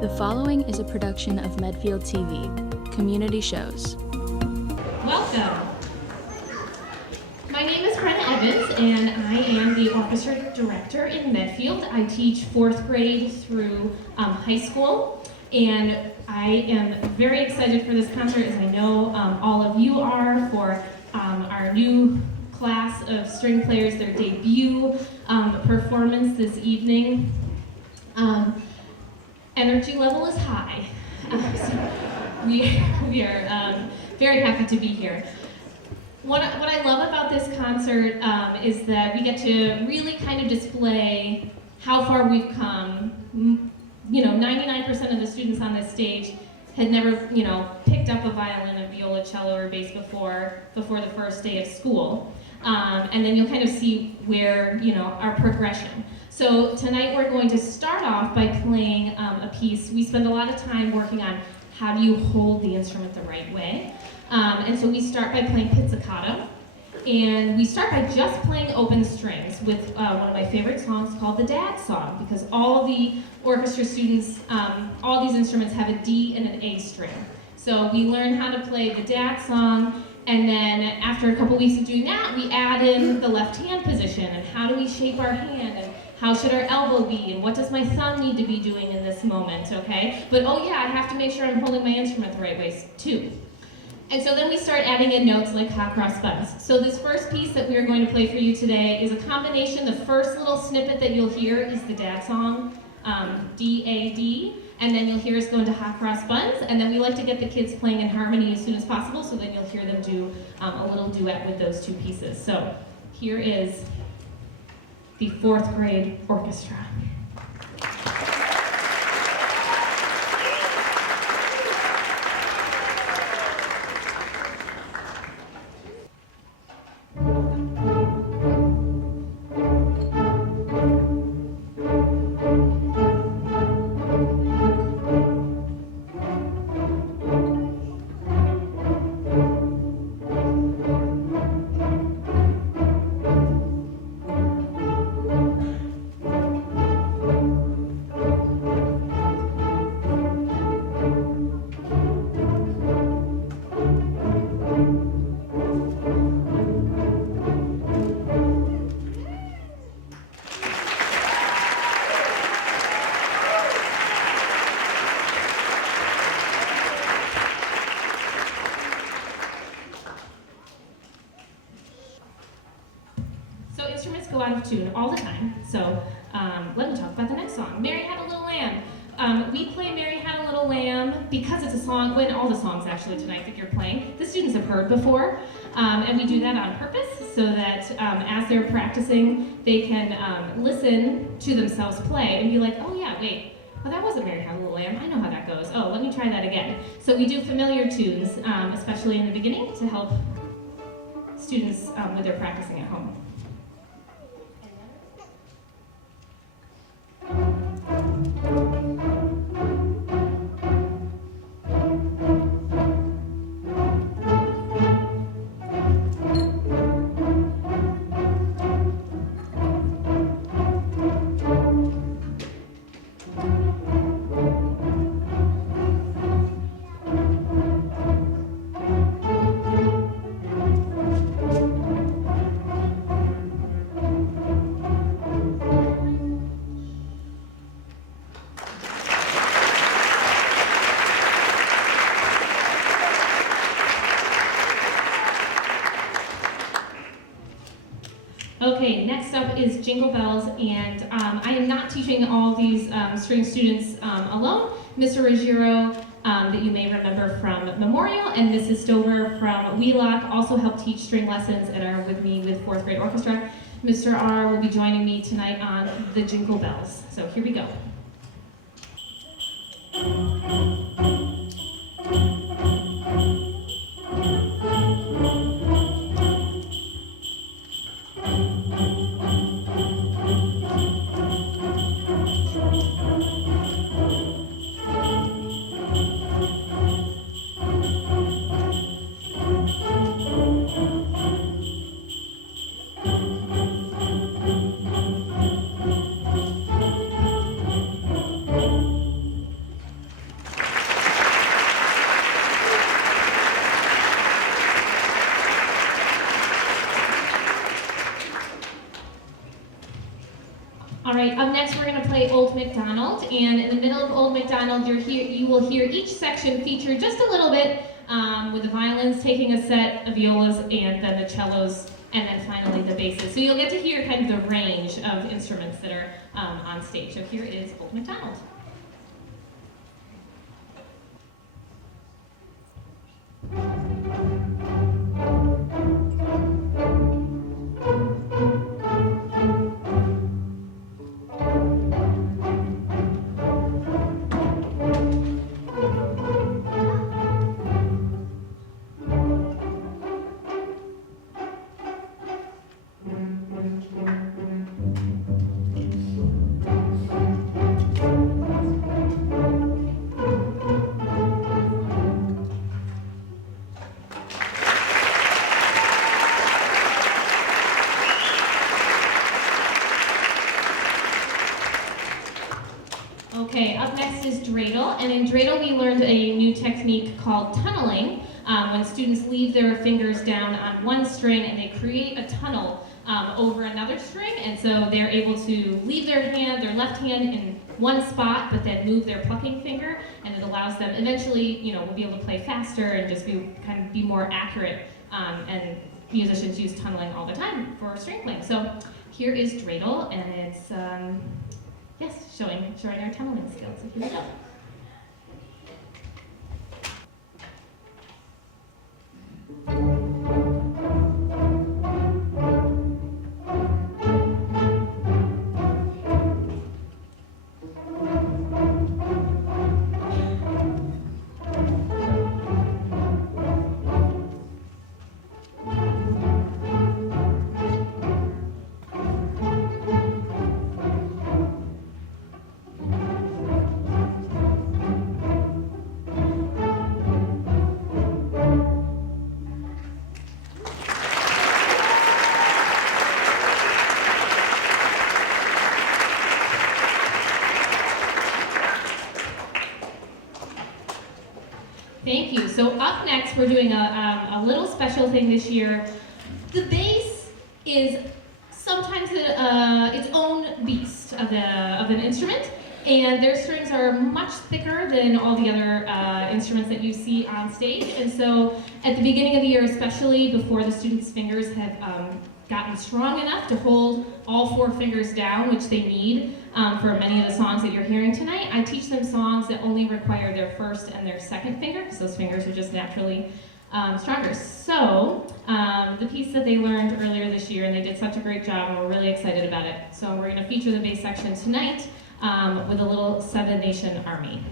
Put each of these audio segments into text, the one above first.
The following is a production of Medfield TV, Community Shows. Welcome. My name is Brenna Evans, and I am the orchestra director in Medfield. I teach 4th grade through high school, and I am very excited for this concert, as I know all of you are, for our new class of string players, their debut performance this evening. Energy level is high. So we are very happy to be here. What I love about this concert is that we get to really kind of display how far we've come. You know, 99% of the students on this stage had never, picked up a violin, a viola, cello, or bass before the first day of school. And then you'll kind of see where, our progression. So tonight we're going to start off by playing a piece. We spend a lot of time working on how do you hold the instrument the right way. And so we start by playing pizzicato. And we start by just playing open strings with one of my favorite songs called the Dad Song, because all the orchestra students, all these instruments have a D and an A string. So we learn how to play the Dad Song, and then after a couple weeks of doing that, we add in the left hand position, and how do we shape our hand, and how should our elbow be, and what does my thumb need to be doing in this moment, okay? But oh yeah, I have to make sure I'm holding my instrument the right way too. And so then we start adding in notes like hot cross buns. So this first piece that we are going to play for you today is a combination. The first little snippet that you'll hear is the Dad Song, D-A-D, and then you'll hear us go into hot cross buns, and then we like to get the kids playing in harmony as soon as possible, so then you'll hear them do a little duet with those two pieces. So here is the 4th grade orchestra. Instruments go out of tune all the time, so let me talk about the next song, Mary Had a Little Lamb. We play Mary Had a Little Lamb because it's a song, when all the songs actually tonight that you're playing, the students have heard before, and we do that on purpose so that as they're practicing, they can listen to themselves play and be like, oh yeah, wait, well that wasn't Mary Had a Little Lamb, I know how that goes, oh, let me try that again. So we do familiar tunes, especially in the beginning, to help students when they're practicing at home. Okay, next up is Jingle Bells, and I am not teaching all these string students alone. Mr. Ruggiero, that you may remember from Memorial, and Mrs. Stover from Wheelock also help teach string lessons and are with me with 4th grade orchestra. Mr. R will be joining me tonight on the Jingle Bells. So here we go. next we're going to play Old MacDonald, and in the middle of Old MacDonald, you will hear each section feature just a little bit, with the violins taking a set, the violas, and then the cellos, and then finally the basses. So you'll get to hear kind of the range of instruments that are on stage. So here is Old MacDonald. Okay, up next is dreidel, and in dreidel we learned a new technique called tunneling, when students leave their fingers down on one string and they create a tunnel over another string, and so they're able to leave their left hand in one spot, but then move their plucking finger, and it allows them eventually, we'll be able to play faster and just be more accurate, and musicians use tunneling all the time for string playing. So here is dreidel, and it's yes, showing our tunneling skills. So here we go. Thank you. So up next, we're doing a little special thing this year. The bass is sometimes its own beast of an instrument, and their strings are much thicker than all the other instruments that you see on stage. And so at the beginning of the year, especially before the students' fingers have gotten strong enough to hold all four fingers down, which they need for many of the songs that you're hearing tonight, I teach them songs that only require their first and their second finger, because those fingers are just naturally stronger. So the piece that they learned earlier this year, and they did such a great job, and we're really excited about it. So we're going to feature the bass section tonight with a little Seven Nation Army.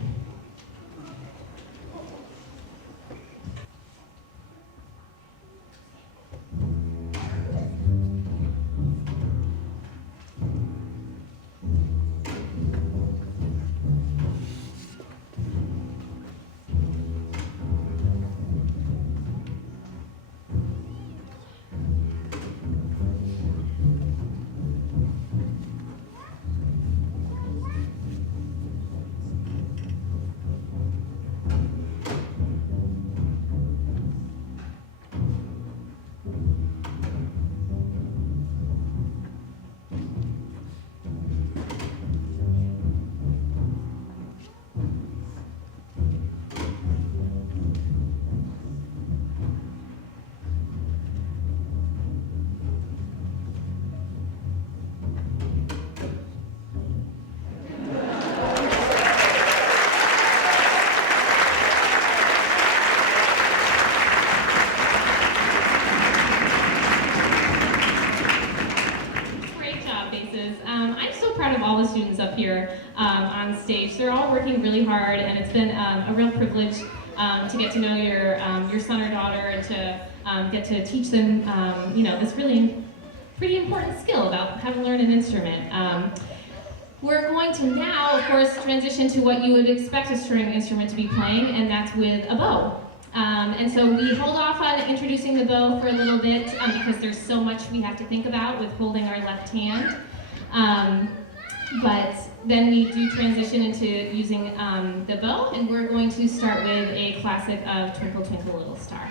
All the students up here on stage. They're all working really hard, and it's been a real privilege to get to know your son or daughter, and to get to teach them, this really pretty important skill about how to learn an instrument. We're going to now, of course, transition to what you would expect a string instrument to be playing, and that's with a bow. And so we hold off on introducing the bow for a little bit because there's so much we have to think about with holding our left hand. But then we do transition into using the bow, and we're going to start with a classic of Twinkle Twinkle Little Star.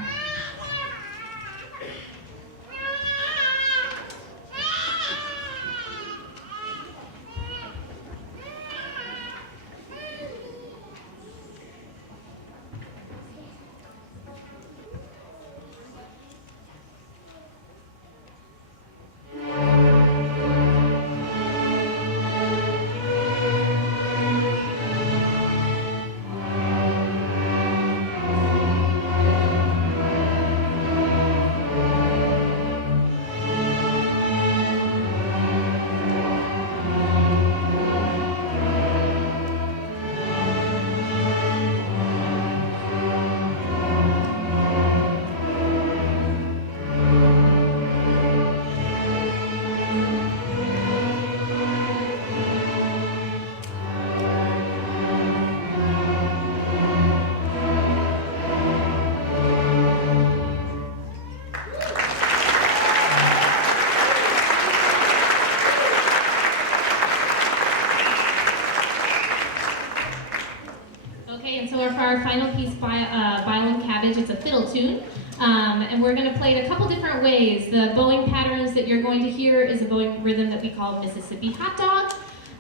so for our final piece, Violin Cabbage, it's a fiddle tune. And we're going to play it a couple different ways. The bowing patterns that you're going to hear is a bowing rhythm that we call Mississippi Hot Dog.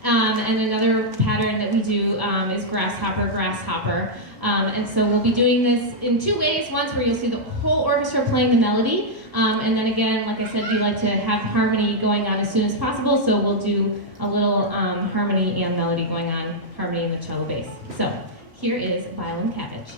And another pattern that we do is Grasshopper, Grasshopper. And so we'll be doing this in two ways. Once where you'll see the whole orchestra playing the melody. And then again, like I said, we like to have harmony going on as soon as possible. So we'll do a little harmony and melody going on, harmony in the cello bass. So here is Violin Cabbage.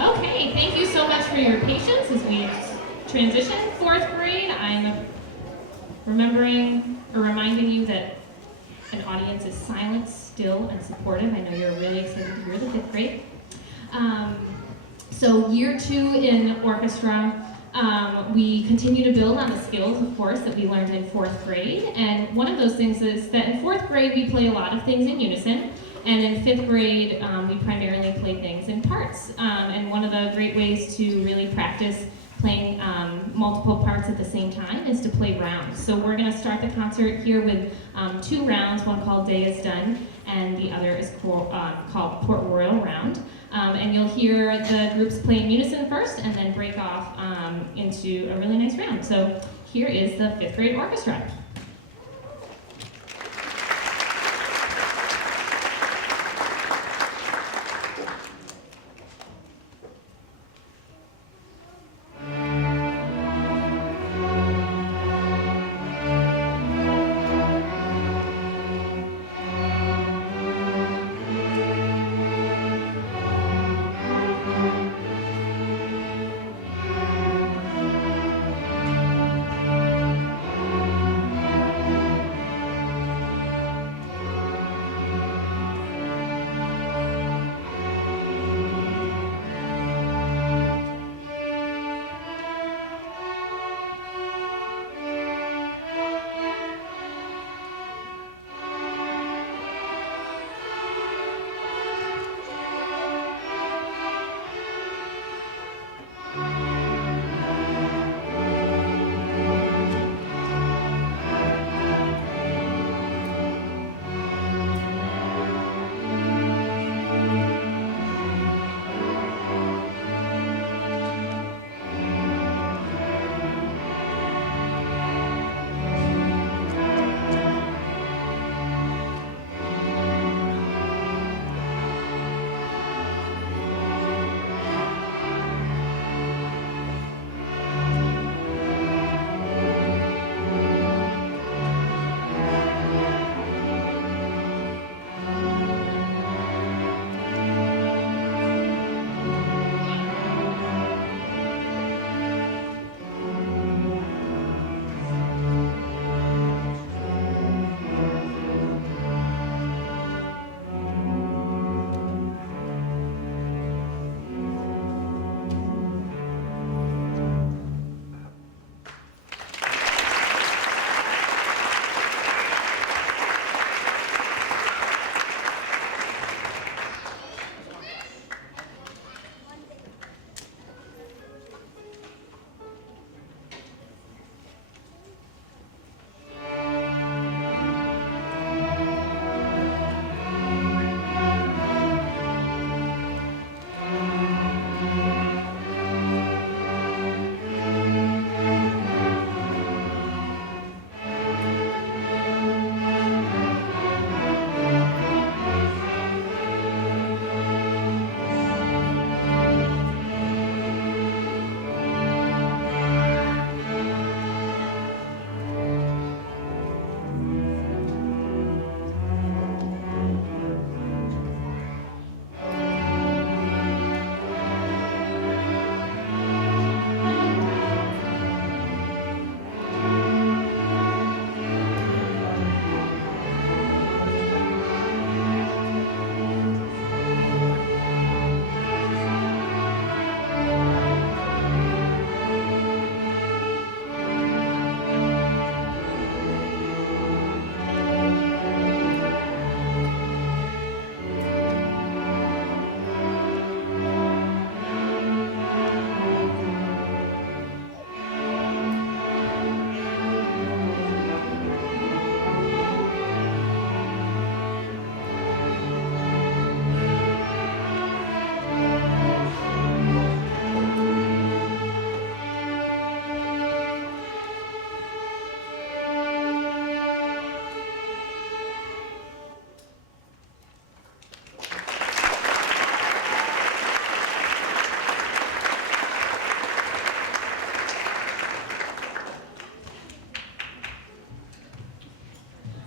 Okay, thank you so much for your patience as we transition. Fourth grade, I'm reminding you that an audience is silent, still, and supportive. I know you're really excited to hear the fifth grade. So year 2 in orchestra, we continue to build on the skills, of course, that we learned in 4th grade. And one of those things is that in 4th grade, we play a lot of things in unison. And in 5th grade, we primarily play things in parts. And one of the great ways to really practice playing multiple parts at the same time is to play rounds. So we're going to start the concert here with 2 rounds, one called Day is Done, and the other is called Port Royal Round. And you'll hear the groups play in unison first and then break off into a really nice round. So here is the 5th grade orchestra.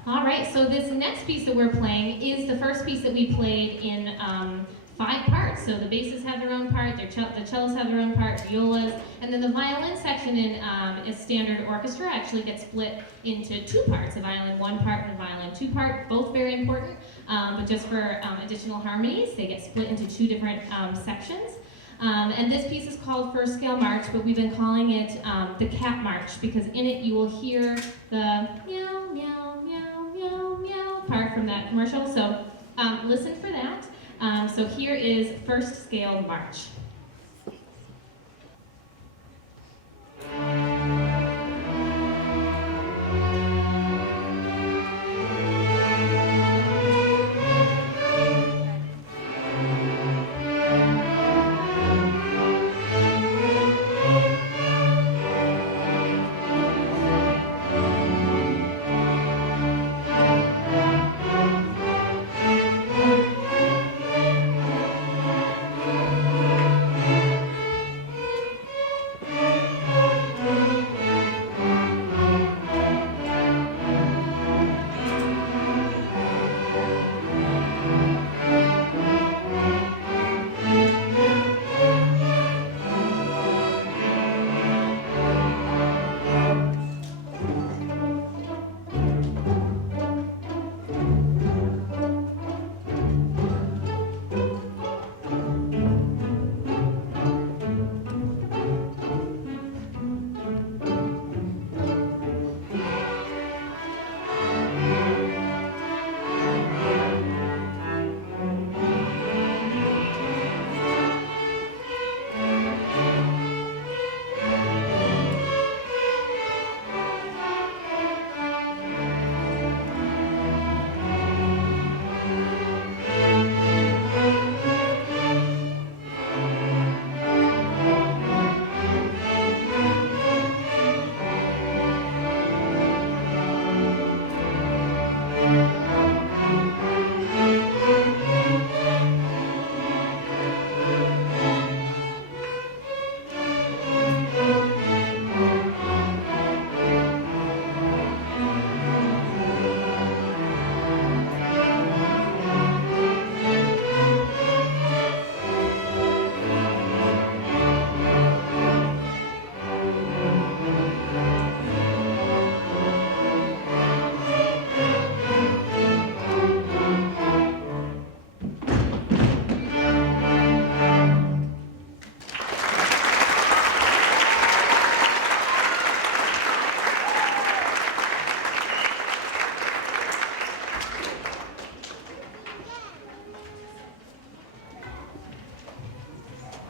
All right, so this next piece that we're playing is the first piece that we played in 5 parts. So the basses have their own part, the cellos have their own part, violas, and then the violin section in a standard orchestra actually gets split into 2 parts, a violin 1 part and a violin 2 part, both very important, but just for additional harmonies, they get split into 2 different sections. And this piece is called First Scale March, but we've been calling it the Cat March because in it you will hear the meow, meow, meow, meow, meow part from that commercial. So listen for that. So here is First Scale March.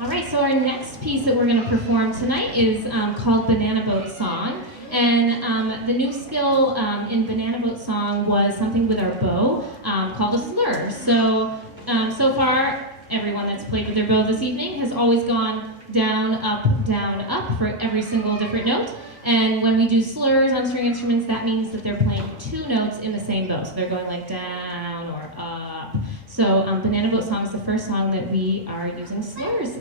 All right, so our next piece that we're going to perform tonight is called Banana Boat Song. And the new skill in Banana Boat Song was something with our bow called a slur. So, so far, everyone that's played with their bow this evening has always gone down, up for every single different note. And when we do slurs on string instruments, that means that they're playing 2 notes in the same bow. So they're going like down or up. So Banana Boat Song is the first song that we are using slurs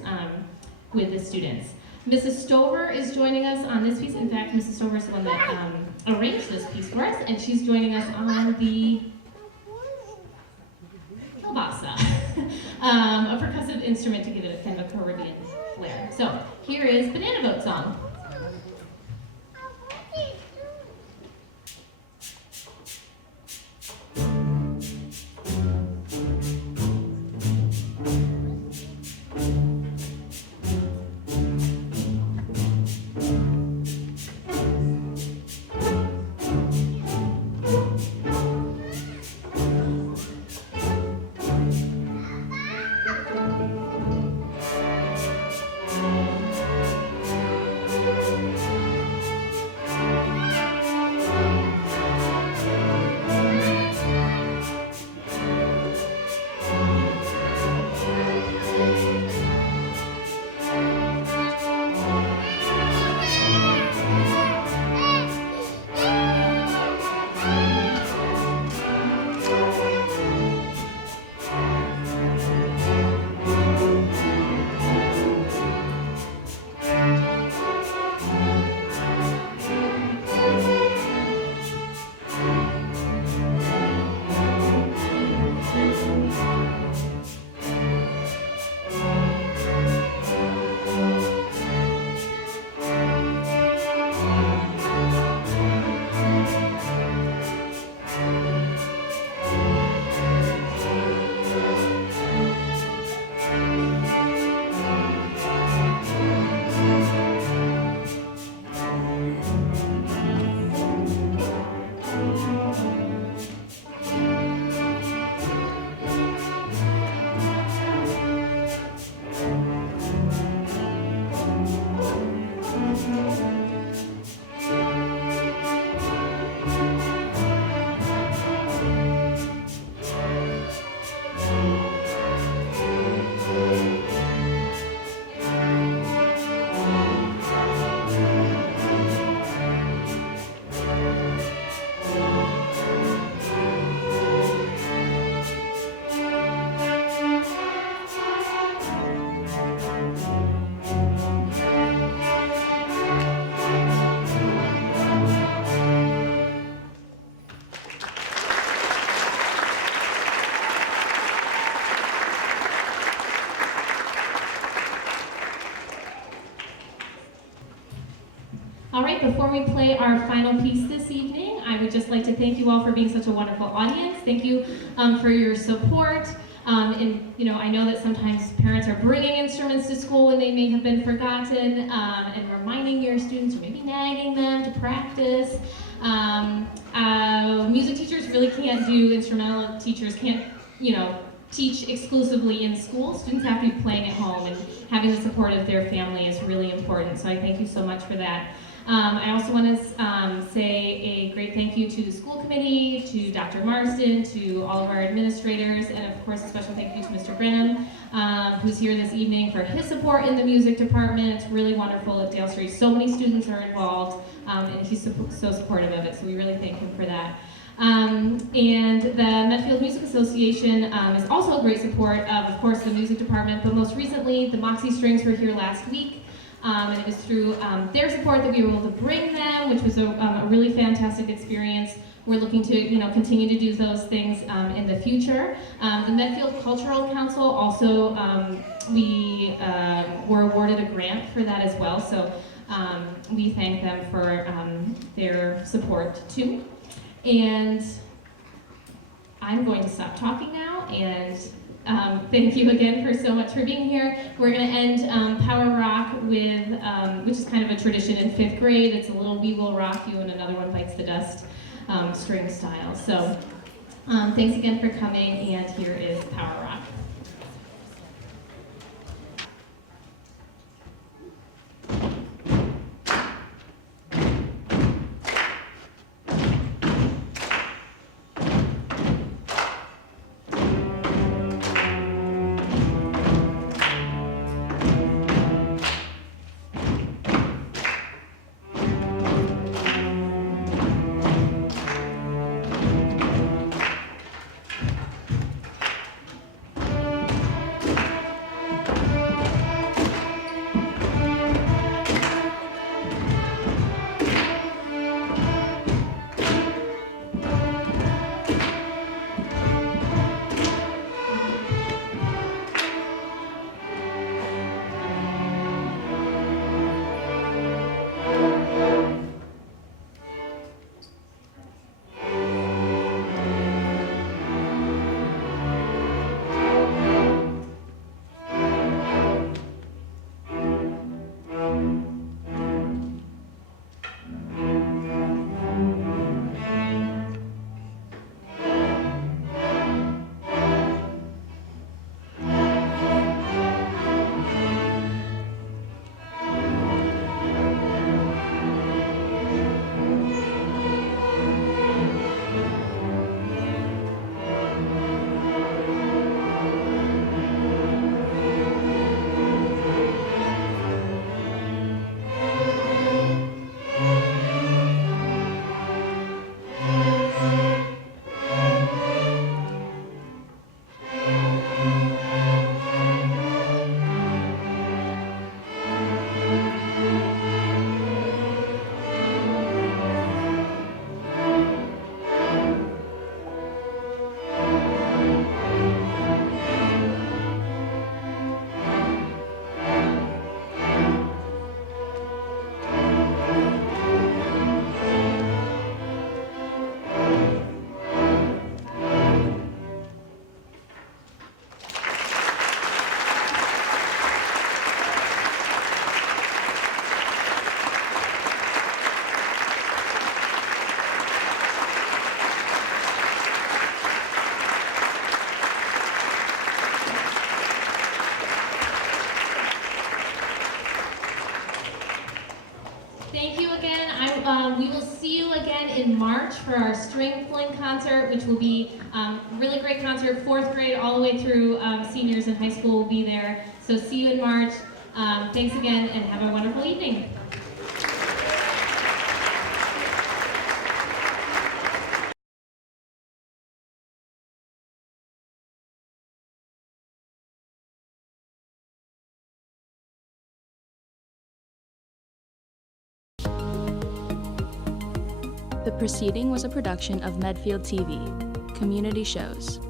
with the students. Mrs. Stover is joining us on this piece. In fact, Mrs. Stover is the one that arranged this piece for us, and she's joining us on the kielbasa, a percussive instrument to give it a kind of a Caribbean flair. So here is Banana Boat Song. we play our final piece this evening, I would just like to thank you all for being such a wonderful audience. Thank you for your support. And I know that sometimes parents are bringing instruments to school when they may have been forgotten, and reminding your students or maybe nagging them to practice. Music teachers really can't do, instrumental teachers can't, teach exclusively in school. Students have to be playing at home, and having the support of their family is really important. So I thank you so much for that. I also want to say a great thank you to the school committee, to Dr. Marston, to all of our administrators, and of course a special thank you to Mr. Grenham, who's here this evening, for his support in the music department. It's really wonderful at Dale Street. So many students are involved, and he's so supportive of it, so we really thank him for that. And the Medfield Music Association is also a great support of course, the music department, but most recently, the Moxie Strings were here last week, and it was through their support that we were able to bring them, which was a really fantastic experience. We're looking to, continue to do those things in the future. The Medfield Cultural Council also, we were awarded a grant for that as well, so we thank them for their support too. And I'm going to stop talking now, and thank you again for so much for being here. We're going to end Power Rock with, which is kind of a tradition in 5th grade. It's a little We Will Rock You and Another One Bites the Dust string style. So thanks again for coming, and here is Power Rock. We will see you again in March for our String Fling concert, which will be a really great concert. 4th grade all the way through seniors in high school will be there. So see you in March. Thanks again, and have a wonderful evening. The proceeding was a production of Medfield TV, Community Shows.